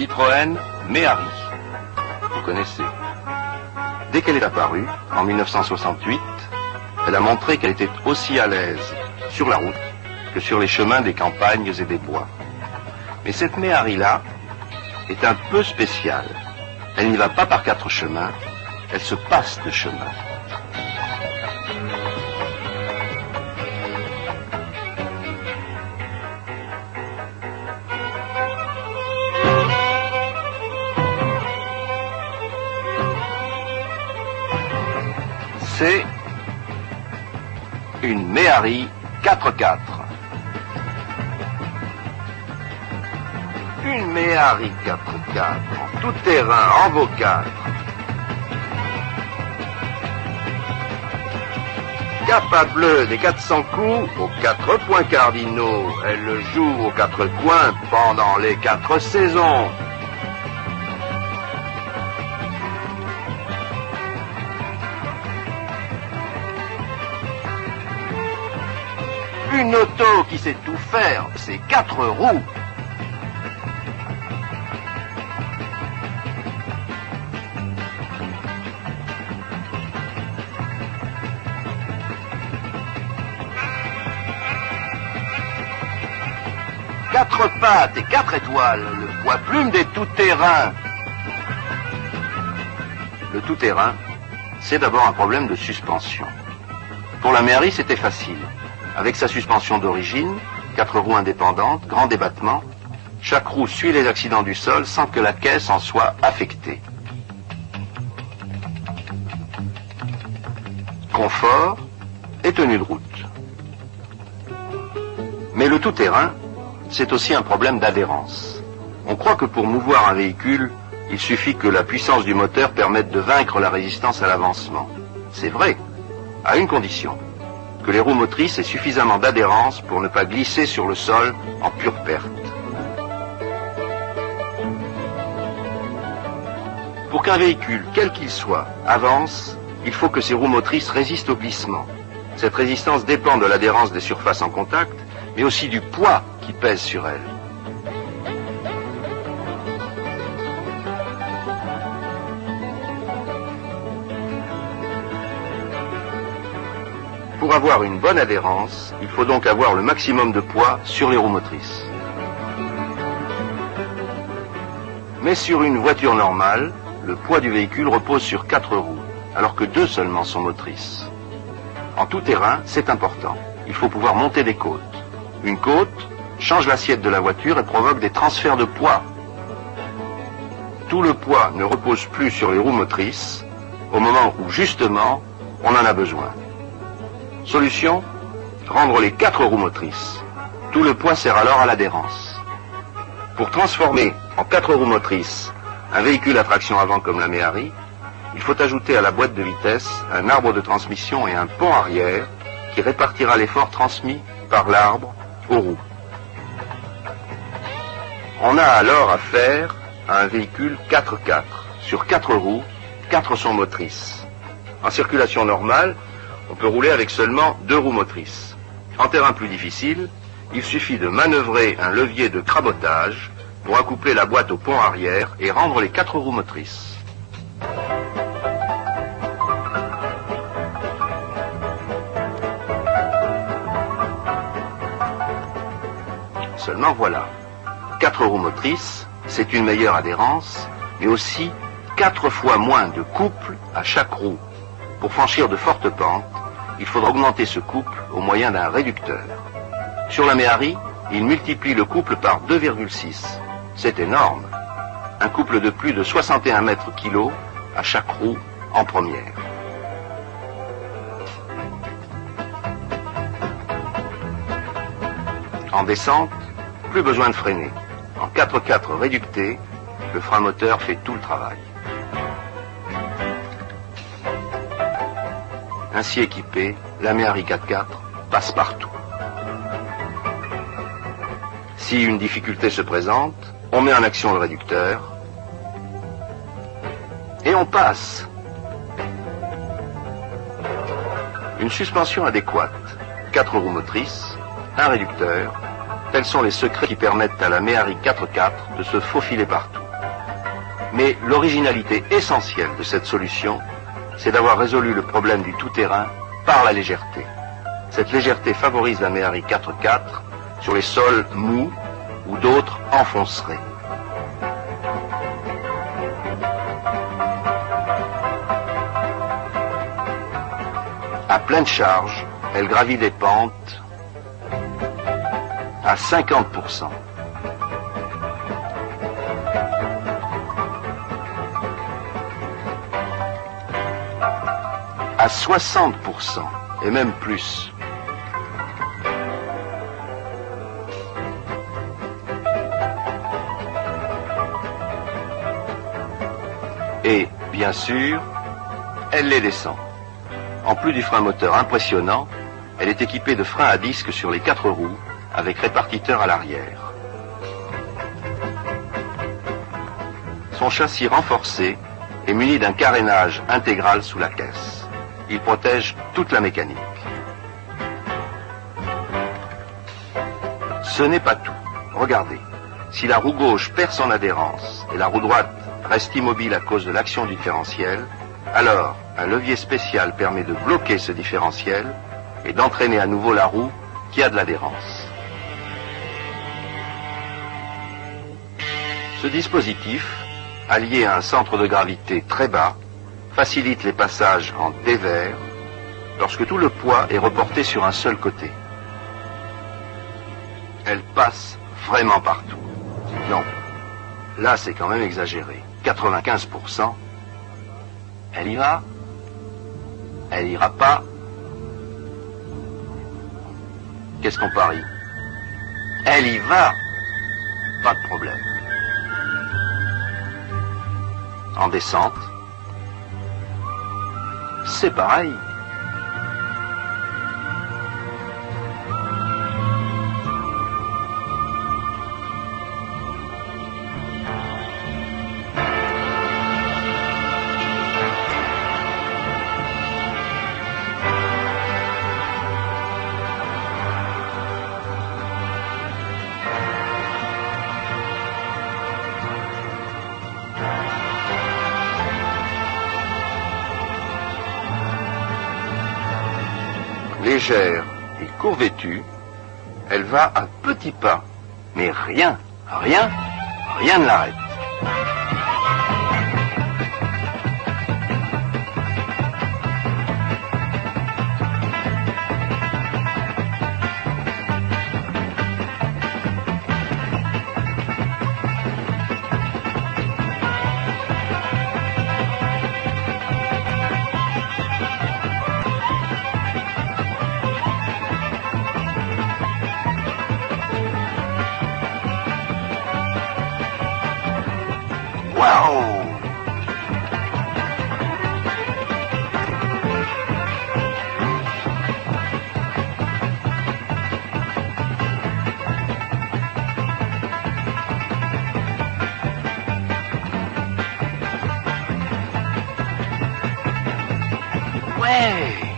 Citroën Méhari. Vous connaissez. Dès qu'elle est apparue, en 1968, elle a montré qu'elle était aussi à l'aise sur la route que sur les chemins des campagnes et des bois. Mais cette Méhari-là est un peu spéciale. Elle n'y va pas par 4 chemins, elle se passe de chemin. C'est une Méhari 4x4. Une Méhari 4x4 en tout terrain, en vocal. Capable des 400 coups aux 4 points cardinaux. Elle le joue aux 4 coins pendant les 4 saisons. Une auto qui sait tout faire, c'est 4 roues. Quatre pattes et 4 étoiles, le poids plume des tout-terrains. Le tout-terrain, c'est d'abord un problème de suspension. Pour la Méhari, c'était facile. Avec sa suspension d'origine, 4 roues indépendantes, grand débattement, chaque roue suit les accidents du sol sans que la caisse en soit affectée. Confort et tenue de route. Mais le tout-terrain, c'est aussi un problème d'adhérence. On croit que pour mouvoir un véhicule, il suffit que la puissance du moteur permette de vaincre la résistance à l'avancement. C'est vrai, à une condition. Que les roues motrices aient suffisamment d'adhérence pour ne pas glisser sur le sol en pure perte. Pour qu'un véhicule, quel qu'il soit, avance, il faut que ses roues motrices résistent au glissement. Cette résistance dépend de l'adhérence des surfaces en contact, mais aussi du poids qui pèse sur elles. Pour avoir une bonne adhérence, il faut donc avoir le maximum de poids sur les roues motrices. Mais sur une voiture normale, le poids du véhicule repose sur 4 roues, alors que 2 seulement sont motrices. En tout terrain, c'est important. Il faut pouvoir monter des côtes. Une côte change l'assiette de la voiture et provoque des transferts de poids. Tout le poids ne repose plus sur les roues motrices au moment où, justement, on en a besoin. Solution, rendre les 4 roues motrices. Tout le poids sert alors à l'adhérence. Pour transformer en 4 roues motrices un véhicule à traction avant comme la Méhari, il faut ajouter à la boîte de vitesse un arbre de transmission et un pont arrière qui répartira l'effort transmis par l'arbre aux roues. On a alors affaire à un véhicule 4x4. Sur 4 roues, 4 sont motrices. En circulation normale, on peut rouler avec seulement 2 roues motrices. En terrain plus difficile, il suffit de manœuvrer un levier de crabotage pour accoupler la boîte au pont arrière et rendre les 4 roues motrices. Seulement voilà, 4 roues motrices, c'est une meilleure adhérence, mais aussi 4 fois moins de couple à chaque roue. Pour franchir de fortes pentes, il faudra augmenter ce couple au moyen d'un réducteur. Sur la Méhari, il multiplie le couple par 2,6. C'est énorme. Un couple de plus de 61 mètres kilos à chaque roue en première. En descente, plus besoin de freiner. En 4x4 réducté, le frein moteur fait tout le travail. Ainsi équipée, la Méhari 4x4 passe partout. Si une difficulté se présente, on met en action le réducteur et on passe. Une suspension adéquate, 4 roues motrices, un réducteur, tels sont les secrets qui permettent à la Méhari 4x4 de se faufiler partout. Mais l'originalité essentielle de cette solution, c'est d'avoir résolu le problème du tout-terrain par la légèreté. Cette légèreté favorise la méhari 4-4 sur les sols mous où d'autres enfonceraient. À pleine charge, elle gravit des pentes à 50%. À 60%, et même plus. Et, bien sûr, elle les descend. En plus du frein moteur impressionnant, elle est équipée de freins à disque sur les 4 roues, avec répartiteur à l'arrière. Son châssis renforcé est muni d'un carénage intégral sous la caisse. Il protège toute la mécanique. Ce n'est pas tout. Regardez, si la roue gauche perd son adhérence et la roue droite reste immobile à cause de l'action du différentiel, alors un levier spécial permet de bloquer ce différentiel et d'entraîner à nouveau la roue qui a de l'adhérence. Ce dispositif, allié à un centre de gravité très bas, facilite les passages en dévers lorsque tout le poids est reporté sur un seul côté. Elle passe vraiment partout. Non, là c'est quand même exagéré. 95%. Elle ira? Elle ira pas? Qu'est-ce qu'on parie? Elle y va! Pas de problème. En descente, c'est pareil. Légère et courvêtue, elle va à petits pas, mais rien ne l'arrête. Wow! Ouais!